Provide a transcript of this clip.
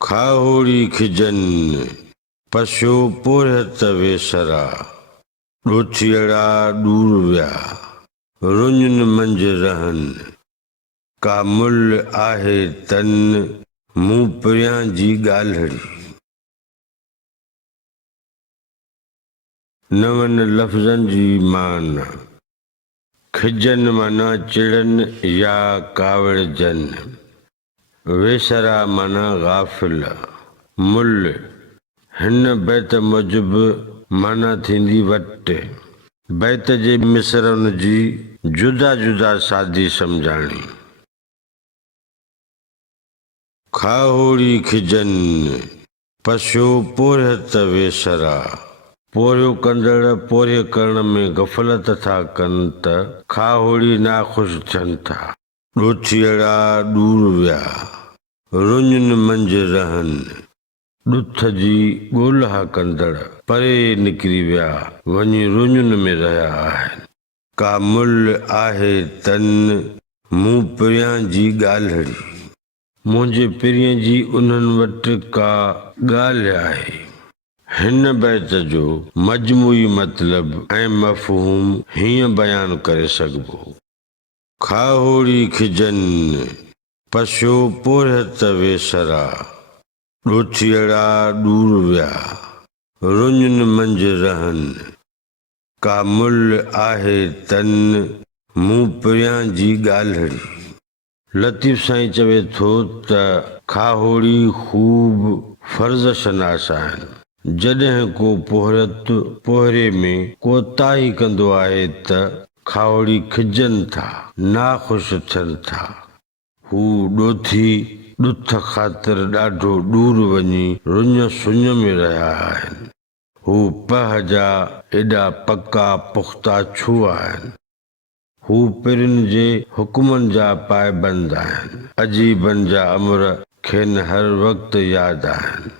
खाहोड़ी खिजन पशु पुरहत वेसरा ॾोथियड़ा दूर विया रुञन मंझ रहन का मुल आहे तन मूं परियां जी ॻाल्हड़ी। नवनि लफ़्ज़नि जी माना। खिजन माना चिड़न या कावड़जन, वेसरा माना गाफ़िल। मुल हिन बैत मुजिब माना थींदी वट। बैत जे मिसरनि जी जुदा जुदा सादी सम्झाणी। खाहोड़ी खिजन पशु पुरहत वेसरा, पोरियो कंदड़ पोरे करण में गफ़लत था कनि त खाहोड़ी नाख़ुशि थियनि था। ॾोथियड़ा दूर विया रुञन मंझ रहनि, ॾुथ जी ॻोल्हा कंदड़ परे निकिरी विया वञी रुञन में रहिया आहिनि। का मुल आहे तन मूं परियां जी ॻाल्हड़ी, मुंहिंजे पिरीअ जी उन्हनि वटि का ॻाल्हि आहे। हिन बैत जो मजमूई मतिलब ऐं मफ़हूम हीअं बयान करे सघिबो। खाहोड़ी खिजन पशु पुरहत वेसरा, ॾोथियड़ा दूर विया रुञन मंझ रहनि, का मुल आहे तन मूं परियां जी ॻाल्हड़ी। लतीफ़ साईं चवे थो त खाहोड़ी ख़ूब फ़र्ज़ शनास आहिनि। जॾहिं को पोहरत पोहरे में कोताही कंदो आहे त खाहोड़ी खिजनि था, नाख़ुशि थियनि था। हू ॾोथी ॾुथ ख़ातिर ॾाढो दूर वञी रुञ सुञ में रहिया आहिनि। हू पह जा एॾा पक्का पुख्ता छू आहिनि। हू पिरिन जे हुकुमनि जा पायबंद आहिनि। अजीबनि जा अमर खेनि हर वक़्तु यादि आहिनि।